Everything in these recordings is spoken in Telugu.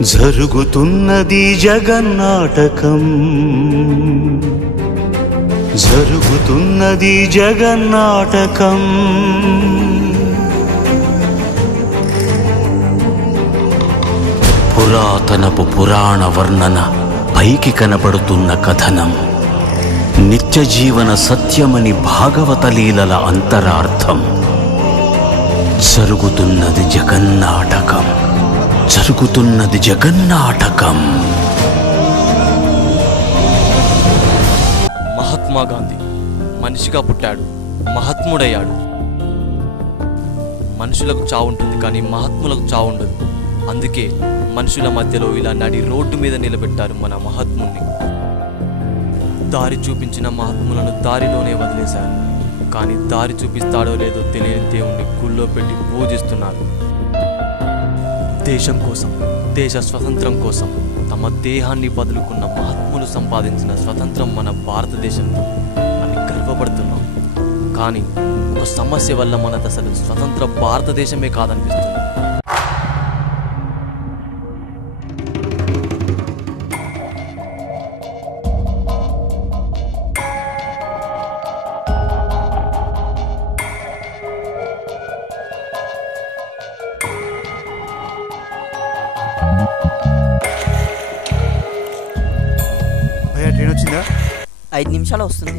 జరుగుతున్నది జగన్నాటకం, జరుగుతున్నది జగన్నాటకం. పురాతనపు పురాణ వర్ణన, పైకి కనబడుతున్న కథనం, నిత్య జీవన సత్యమని భాగవత లీలల అంతరార్థం. జరుగుతున్నది జగన్నాటకం, జరుగుతున్నది జగన్నాటకం. మహాత్మా గాంధీ మనిషిగా పుట్టాడు, మహాత్ముడయ్యాడు. మనుషులకు చావు ఉంటుంది కానీ మహాత్ములకు చావు ఉండదు. అందుకే మనుషుల మధ్యలో ఇలా నడి రోడ్డు మీద నిలబెట్టారు మన మహాత్ముని. దారి చూపించిన మహాత్ములను దారిలోనే వదిలేశారు. కానీ దారి చూపిస్తాడో లేదో తెలియని దేవుణ్ణి గుళ్ళో పెట్టి పూజిస్తున్నారు. దేశం కోసం, దేశ స్వతంత్రం కోసం తమ దేహాన్ని బదులుకున్న మహాత్ములు సంపాదించిన స్వతంత్రం మన భారతదేశంలో అని గర్వపడుతున్నాం. కానీ ఒక సమస్య వల్ల మనది అసలు స్వతంత్ర భారతదేశమే కాదనిపిస్తుంది. ట్రైన్ వచ్చిందా? 5 నిమిషాలు వస్తుంది.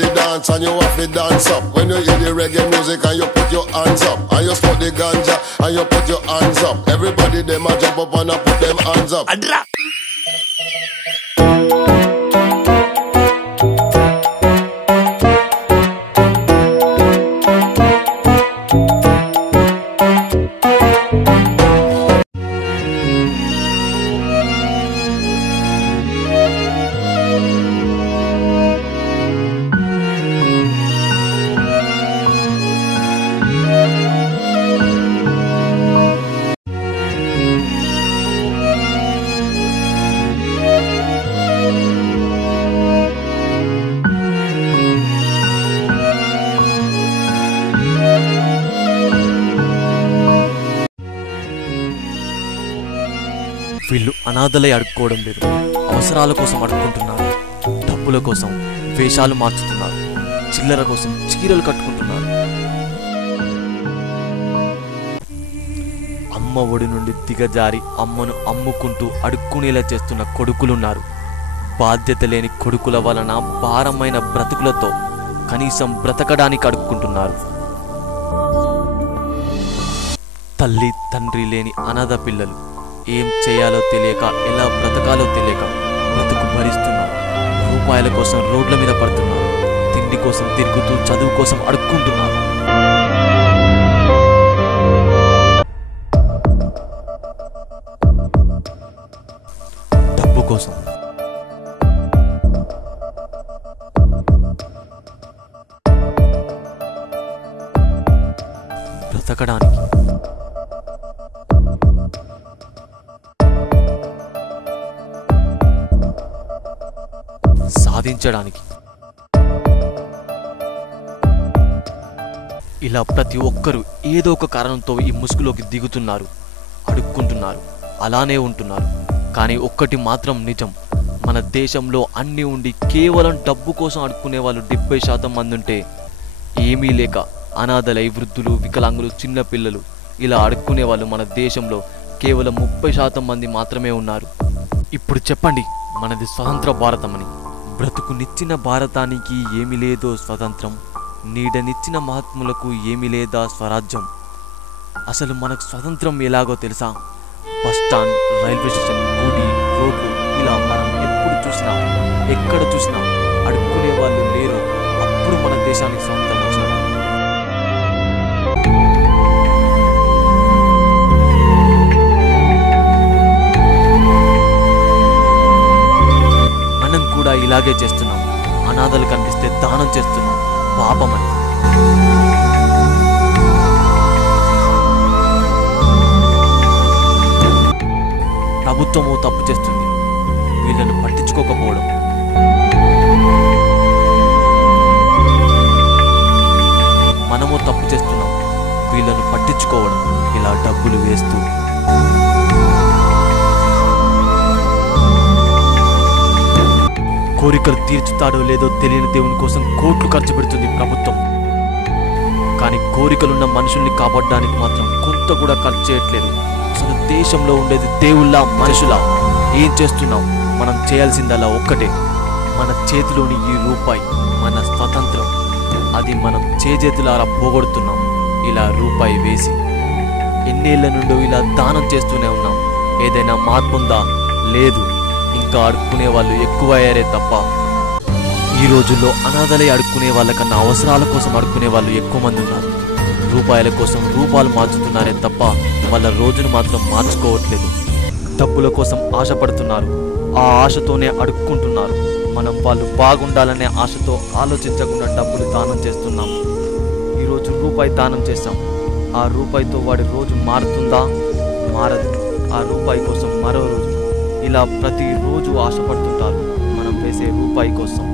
The dance and you have to dance up. When you hear the reggae music and you put your hands up, and you smoke the ganja and you put your hands up. Everybody them a jump up and a put them hands up. Adra. వీళ్ళు అనాథలై అడుక్కోవడం లేదు, అవసరాల కోసం అడుక్కుంటున్నారు. డబ్బుల కోసం వేషాలు మార్చుతున్నారు, చిల్లర కోసం చీరలు కట్టుకుంటున్నారు. అమ్మ ఒడి నుండి దిగజారి అమ్మను అమ్ముకుంటూ అడుక్కునేలా చేస్తున్న కొడుకులున్నారు. బాధ్యత లేని కొడుకుల వలన భారమైన బ్రతుకులతో కనీసం బ్రతకడానికి అడుక్కుంటున్నారు. తల్లి తండ్రి లేని అనాథ పిల్లలు ఏం చేయాలో తెలియక, ఎలా బ్రతకాలో తెలియక బ్రతుకు భరిస్తున్నారు. రూపాయల కోసం రోడ్ల మీద పడుతున్నారు. తిండి కోసం తిరుగుతూ చదువు కోసం అడుక్కుంటున్నారు. డబ్బు కోసం, బ్రతకడానికి, సాధించడానికి ఇలా ప్రతి ఒక్కరూ ఏదో ఒక కారణంతో ఈ ముసుగులోకి దిగుతున్నారు, అడుక్కుంటున్నారు, అలానే ఉంటున్నారు. కానీ ఒక్కటి మాత్రం నిజం, మన దేశంలో అన్నీ ఉండి కేవలం డబ్బు కోసం అడుక్కునే వాళ్ళు 70% మంది ఉంటే, ఏమీ లేక అనాథలై వృద్ధులు, వికలాంగులు, చిన్నపిల్లలు ఇలా అడుక్కునే వాళ్ళు మన దేశంలో కేవలం 30% మంది మాత్రమే ఉన్నారు. ఇప్పుడు చెప్పండి, మనది స్వతంత్ర భారతమని. బ్రతుకునిచ్చిన భారతానికి ఏమి లేదో స్వతంత్రం, నీడనిచ్చిన మహాత్ములకు ఏమి లేదా స్వరాజ్యం. అసలు మనకు స్వతంత్రం ఎలాగో తెలుసా? బస్ స్టాండ్, రైల్వే స్టేషన్, గుడి, రోడ్లు ఇలా మనం ఎప్పుడు చూసినా, ఎక్కడ చూసినా అడుక్కునే వాళ్ళు లేరు. అప్పుడు మన దేశానికి స్వతంత్రం వచ్చినట్టు. మనం కూడా ఇలాగే చేస్తున్నాం. అనాథలు కనిపిస్తే దానం చేస్తున్నాం, పాపమని. ప్రభుత్వము తప్పు చేస్తుంది, వీళ్ళను పట్టించుకోకపోవడం. మనము తప్పు చేస్తున్నాం, వీళ్ళను పట్టించుకోవడం, ఇలా డబ్బులు వేస్తూ. కోరికలు తీర్చుతాడో లేదో తెలియని దేవుని కోసం కోట్లు ఖర్చు పెడుతుంది ప్రభుత్వం. కానీ కోరికలున్న మనుషుల్ని కాపాడడానికి మాత్రం కొంత కూడా ఖర్చు చేయట్లేదు. అసలు దేశంలో ఉండేది దేవుళ్ళ, మనుషులా? ఏం చేస్తున్నాం? మనం చేయాల్సిందల్లా ఒక్కటే, మన చేతిలోని ఈ రూపాయి మన స్వతంత్రం. అది మనం చేతులారా పోగొడుతున్నాం ఇలా రూపాయి వేసి. ఎన్నేళ్ల నుండో ఇలా దానం చేస్తూనే ఉన్నాం. ఏదైనా మార్పు ఉందా? లేదు. ఇంకా అడుక్కునే వాళ్ళు ఎక్కువ అయ్యారే తప్ప. ఈ రోజుల్లో అనాథలై అడుక్కునే వాళ్ళకన్నా అవసరాల కోసం అడుక్కునే వాళ్ళు ఎక్కువ మంది ఉన్నారు. రూపాయల కోసం రూపాలు మార్చుతున్నారే తప్ప వాళ్ళ రోజును మాత్రం మార్చుకోవట్లేదు. డబ్బుల కోసం ఆశపడుతున్నారు, ఆ ఆశతోనే అడుక్కుంటున్నారు. మనం వాళ్ళు బాగుండాలనే ఆశతో ఆలోచించకుండా డబ్బులు దానం చేస్తున్నాం. ఈరోజు రూపాయి దానం చేశాం, ఆ రూపాయితో వాడి రోజు మారుతుందా? మారదు. ఆ రూపాయి కోసం మరో రోజు, ఇలా ప్రతిరోజు ఆశపడుతుంటారు. మనం వేసే రూపాయి కోసం,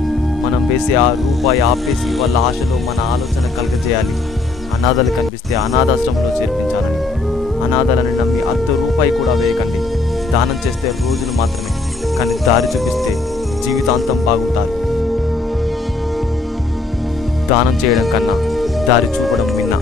మనం వేసే ఆ రూపాయి ఆపేసి వాళ్ళ ఆశలో మన ఆలోచన కలగజేయాలి. అనాథలు కనిపిస్తే అనాథాశ్రమంలో చేర్పించాలని. అనాథలని నమ్మి ₹1 కూడా వేయకండి. దానం చేస్తే రోజులు మాత్రమే, కానీ దారి చూపిస్తే జీవితాంతం బాగుంటారు. దానం చేయడం కన్నా దారి చూపడం మిన్న.